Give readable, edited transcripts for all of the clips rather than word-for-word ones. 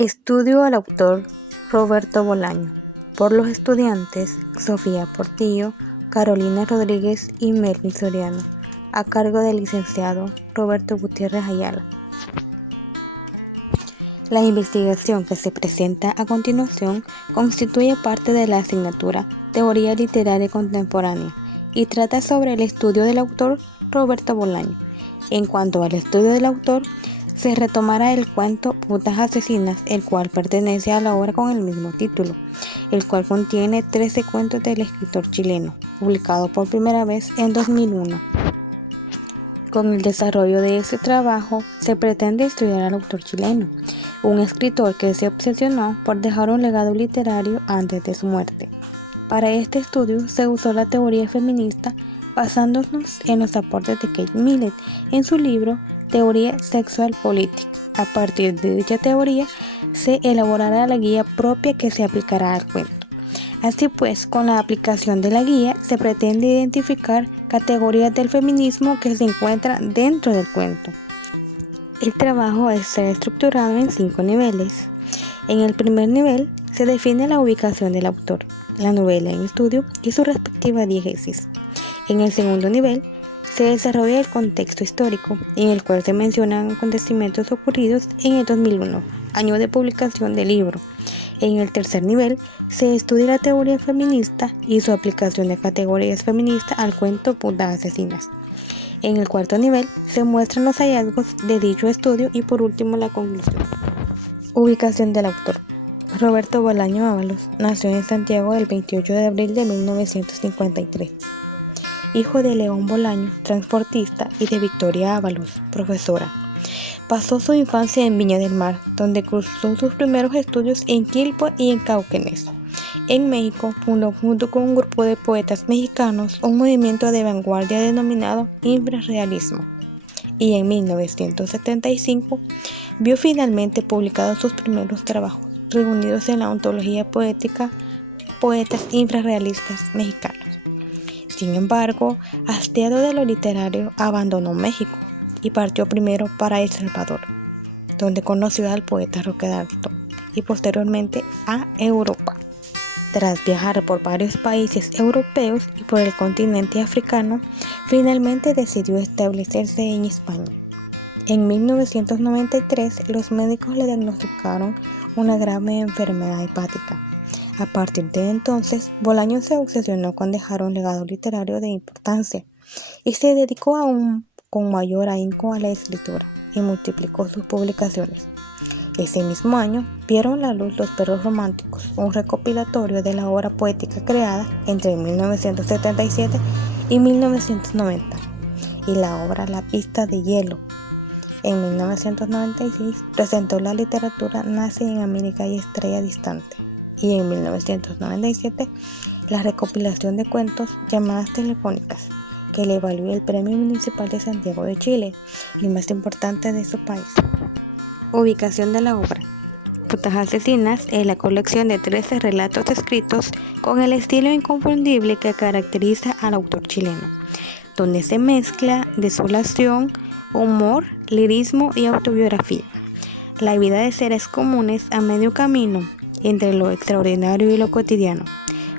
Estudio al autor Roberto Bolaño, por los estudiantes Sofía Portillo, Carolina Rodríguez y Melvin Soriano, a cargo del licenciado Roberto Gutiérrez Ayala. La investigación que se presenta a continuación constituye parte de la asignatura Teoría Literaria Contemporánea y trata sobre el estudio del autor Roberto Bolaño. En cuanto al estudio del autor, se retomará el cuento Putas Asesinas, el cual pertenece a la obra con el mismo título, el cual contiene 13 cuentos del escritor chileno, publicado por primera vez en 2001. Con el desarrollo de este trabajo, se pretende estudiar al autor chileno, un escritor que se obsesionó por dejar un legado literario antes de su muerte. Para este estudio se usó la teoría feminista basándonos en los aportes de Kate Millett en su libro Teoría Sexual Política. A partir de dicha teoría se elaborará la guía propia que se aplicará al cuento. Así pues, con la aplicación de la guía se pretende identificar categorías del feminismo que se encuentran dentro del cuento. El trabajo está estructurado en 5 niveles. En el primer nivel se define la ubicación del autor, la novela en estudio y su respectiva diégesis. En el segundo nivel se desarrolla el contexto histórico, en el cual se mencionan acontecimientos ocurridos en el 2001, año de publicación del libro. En el tercer nivel se estudia la teoría feminista y su aplicación de categorías feministas al cuento Putas Asesinas. En el cuarto nivel se muestran los hallazgos de dicho estudio y por último la conclusión. Ubicación del autor. Roberto Bolaño Ábalos nació en Santiago el 28 de abril de 1953. Hijo de León Bolaño, transportista, y de Victoria Ábalos, profesora. Pasó su infancia en Viña del Mar, donde cursó sus primeros estudios en Quilpué y en Cauquenes. En México fundó junto con un grupo de poetas mexicanos un movimiento de vanguardia denominado infrarrealismo. Y en 1975 vio finalmente publicados sus primeros trabajos, reunidos en la ontología poética Poetas Infrarrealistas Mexicanos. Sin embargo, hastiado de lo literario, abandonó México y partió primero para El Salvador, donde conoció al poeta Roque Dalton y posteriormente a Europa. Tras viajar por varios países europeos y por el continente africano, finalmente decidió establecerse en España. En 1993, los médicos le diagnosticaron una grave enfermedad hepática. A partir de entonces, Bolaño se obsesionó con dejar un legado literario de importancia y se dedicó aún con mayor ahínco a la escritura y multiplicó sus publicaciones. Ese mismo año vieron la luz Los Perros Románticos, un recopilatorio de la obra poética creada entre 1977 y 1990, y la obra La Pista de Hielo. En 1996 presentó la literatura Nace en América y Estrella Distante, y en 1997 la recopilación de cuentos Llamadas Telefónicas, que le valió el Premio Municipal de Santiago de Chile, el más importante de su país. Ubicación de la obra. Putas Asesinas es la colección de 13 relatos escritos con el estilo inconfundible que caracteriza al autor chileno, donde se mezcla desolación, humor, lirismo y autobiografía. La vida de seres comunes a medio camino entre lo extraordinario y lo cotidiano.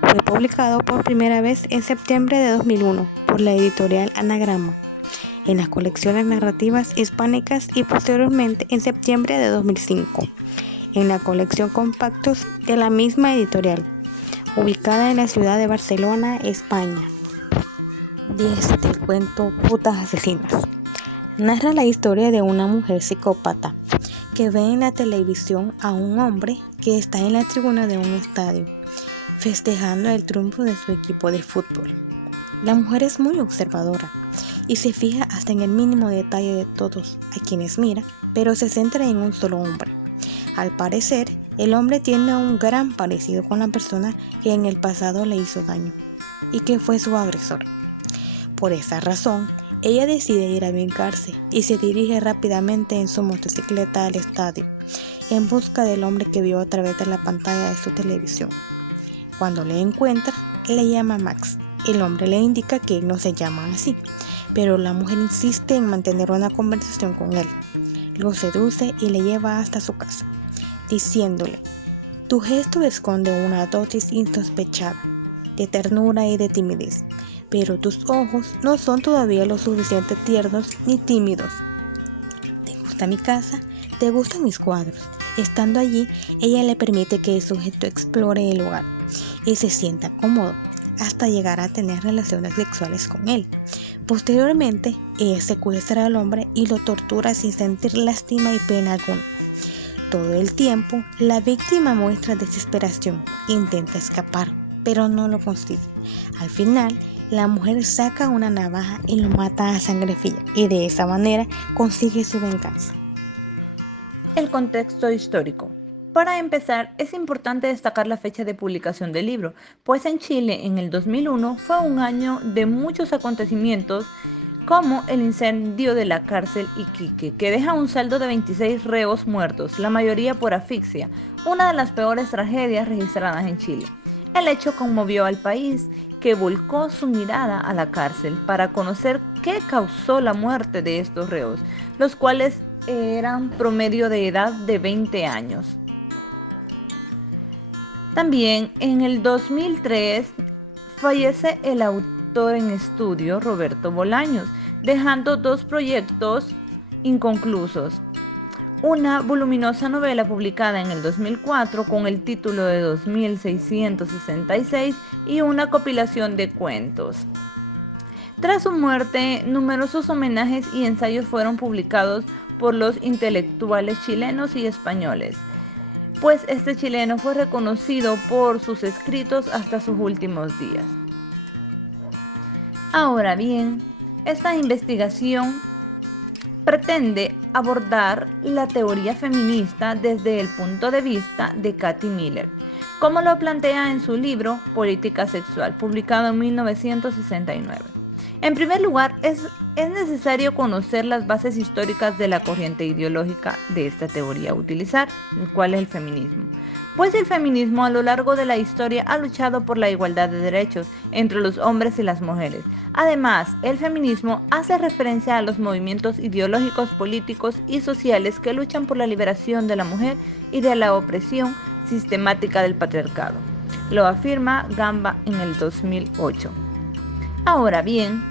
Fue publicado por primera vez en septiembre de 2001 por la editorial Anagrama, en las colecciones narrativas hispánicas y posteriormente en septiembre de 2005, en la colección Compactos de la misma editorial, ubicada en la ciudad de Barcelona, España. 10 del cuento Putas Asesinas. Narra la historia de una mujer psicópata que ve en la televisión a un hombre que está en la tribuna de un estadio, festejando el triunfo de su equipo de fútbol. La mujer es muy observadora y se fija hasta en el mínimo detalle de todos a quienes mira, pero se centra en un solo hombre. Al parecer, el hombre tiene un gran parecido con la persona que en el pasado le hizo daño y que fue su agresor. Por esa razón, ella decide ir a vengarse y se dirige rápidamente en su motocicleta al estadio, en busca del hombre que vio a través de la pantalla de su televisión. Cuando le encuentra, le llama Max. El hombre le indica que él no se llama así, pero la mujer insiste en mantener una conversación con él. Lo seduce y le lleva hasta su casa. diciéndole: tu gesto esconde una dosis insospechada de ternura y de timidez, pero tus ojos no son todavía lo suficiente tiernos ni tímidos. ¿Te gusta mi casa? ¿Te gustan mis cuadros? Estando allí, ella le permite que el sujeto explore el lugar y se sienta cómodo hasta llegar a tener relaciones sexuales con él. Posteriormente, ella secuestra al hombre y lo tortura sin sentir lástima y pena alguna. Todo el tiempo, la víctima muestra desesperación, intenta escapar, pero no lo consigue. Al final, la mujer saca una navaja y lo mata a sangre fría, y de esa manera consigue su venganza. El contexto histórico. Para empezar, es importante destacar la fecha de publicación del libro, pues en Chile en el 2001 fue un año de muchos acontecimientos, como el incendio de la cárcel Iquique, que deja un saldo de 26 reos muertos, la mayoría por asfixia, una de las peores tragedias registradas en Chile. El hecho conmovió al país, que volcó su mirada a la cárcel para conocer qué causó la muerte de estos reos, los cuales eran promedio de edad de 20 años. También en el 2003 fallece el autor en estudio Roberto Bolaños, dejando dos proyectos inconclusos. Una voluminosa novela publicada en el 2004 con el título de 2666 y una compilación de cuentos. Tras su muerte, numerosos homenajes y ensayos fueron publicados por los intelectuales chilenos y españoles, pues este chileno fue reconocido por sus escritos hasta sus últimos días. Ahora bien, esta investigación pretende abordar la teoría feminista desde el punto de vista de Katy Miller, como lo plantea en su libro Política Sexual, publicado en 1969. En primer lugar, es necesario conocer las bases históricas de la corriente ideológica de esta teoría a utilizar, el cual es el feminismo. Pues el feminismo a lo largo de la historia ha luchado por la igualdad de derechos entre los hombres y las mujeres. Además, el feminismo hace referencia a los movimientos ideológicos, políticos y sociales que luchan por la liberación de la mujer y de la opresión sistemática del patriarcado. Lo afirma Gamba en el 2008. Ahora bien,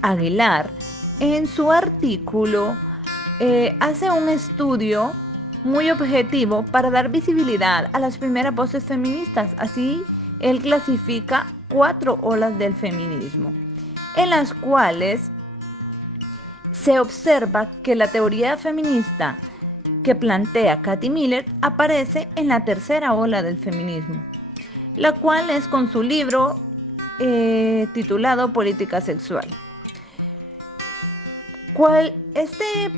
Aguilar en su artículo hace un estudio muy objetivo para dar visibilidad a las primeras voces feministas. Así, él clasifica 4 olas del feminismo, en las cuales se observa que la teoría feminista que plantea Katy Miller aparece en la tercera ola del feminismo, la cual es con su libro titulado Política Sexual.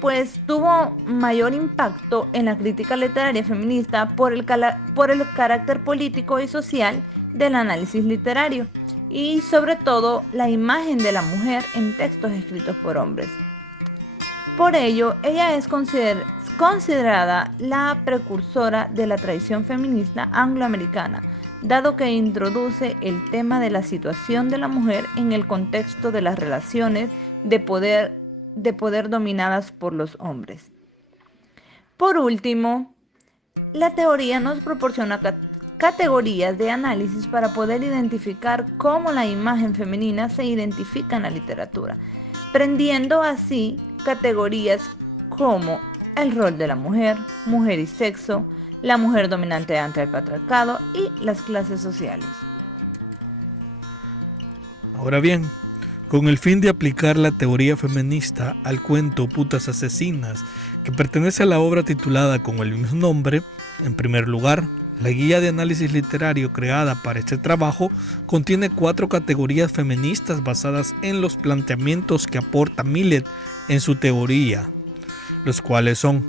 Pues tuvo mayor impacto en la crítica literaria feminista por el carácter político y social del análisis literario y sobre todo la imagen de la mujer en textos escritos por hombres. Por ello, ella es considerada la precursora de la tradición feminista angloamericana, dado que introduce el tema de la situación de la mujer en el contexto de las relaciones de poder dominadas por los hombres. Por último, la teoría nos proporciona categorías de análisis para poder identificar cómo la imagen femenina se identifica en la literatura, prendiendo así categorías como el rol de la mujer, mujer y sexo, la mujer dominante ante el patriarcado y las clases sociales. Ahora bien, con el fin de aplicar la teoría feminista al cuento Putas Asesinas, que pertenece a la obra titulada con el mismo nombre, en primer lugar, la guía de análisis literario creada para este trabajo contiene 4 categorías feministas basadas en los planteamientos que aporta Millet en su teoría, los cuales son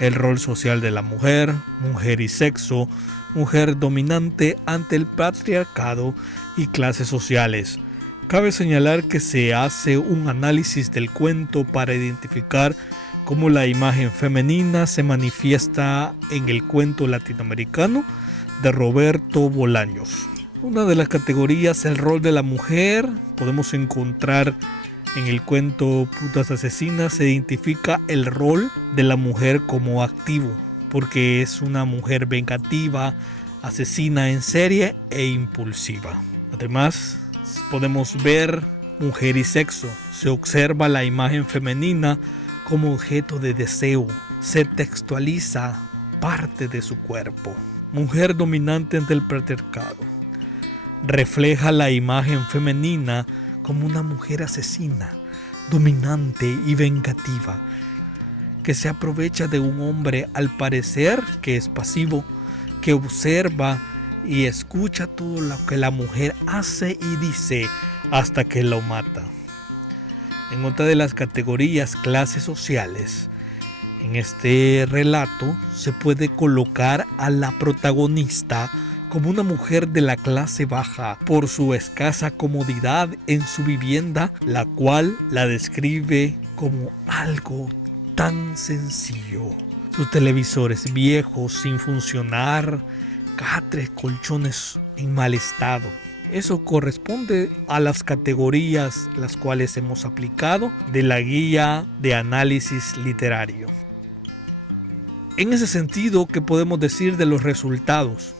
el rol social de la mujer, mujer y sexo, mujer dominante ante el patriarcado y clases sociales. Cabe señalar que se hace un análisis del cuento para identificar cómo la imagen femenina se manifiesta en el cuento latinoamericano de Roberto Bolaños. Una de las categorías, el rol de la mujer, podemos encontrar en el cuento Putas Asesinas, se identifica el rol de la mujer como activo, porque es una mujer vengativa, asesina en serie e impulsiva. Además, podemos ver mujer y sexo. Se observa la imagen femenina como objeto de deseo. Se textualiza parte de su cuerpo. Mujer dominante ante el patriarcado. Refleja la imagen femenina como una mujer asesina, dominante y vengativa, que se aprovecha de un hombre al parecer que es pasivo, que observa y escucha todo lo que la mujer hace y dice hasta que lo mata. En otra de las categorías, clases sociales, en este relato se puede colocar a la protagonista como una mujer de la clase baja por su escasa comodidad en su vivienda, la cual la describe como algo tan sencillo. Sus televisores viejos sin funcionar, catres, colchones en mal estado. Eso corresponde a las categorías las cuales hemos aplicado de la guía de análisis literario. En ese sentido, ¿qué podemos decir de los resultados?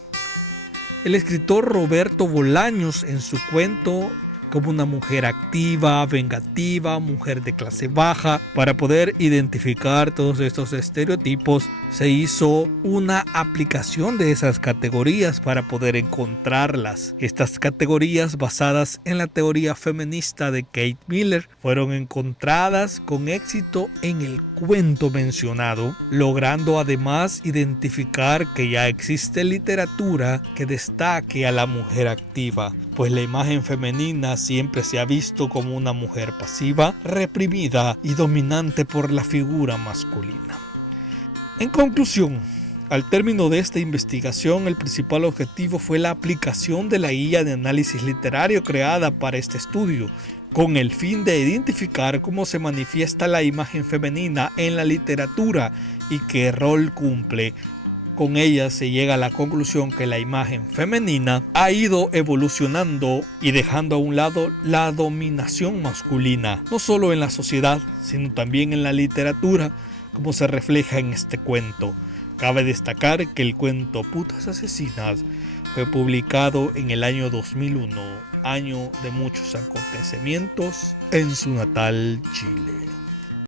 El escritor Roberto Bolaños, en su cuento como una mujer activa, vengativa, mujer de clase baja, para poder identificar todos estos estereotipos, se hizo una aplicación de esas categorías para poder encontrarlas. Estas categorías, basadas en la teoría feminista de Kate Miller, fueron encontradas con éxito en el cuento mencionado, logrando además identificar que ya existe literatura que destaque a la mujer activa, pues la imagen femenina siempre se ha visto como una mujer pasiva, reprimida y dominante por la figura masculina. En conclusión, al término de esta investigación, el principal objetivo fue la aplicación de la guía de análisis literario creada para este estudio, con el fin de identificar cómo se manifiesta la imagen femenina en la literatura y qué rol cumple. Con ella se llega a la conclusión que la imagen femenina ha ido evolucionando y dejando a un lado la dominación masculina, no solo en la sociedad, sino también en la literatura, como se refleja en este cuento. Cabe destacar que el cuento Putas Asesinas fue publicado en el año 2001, año de muchos acontecimientos en su natal Chile.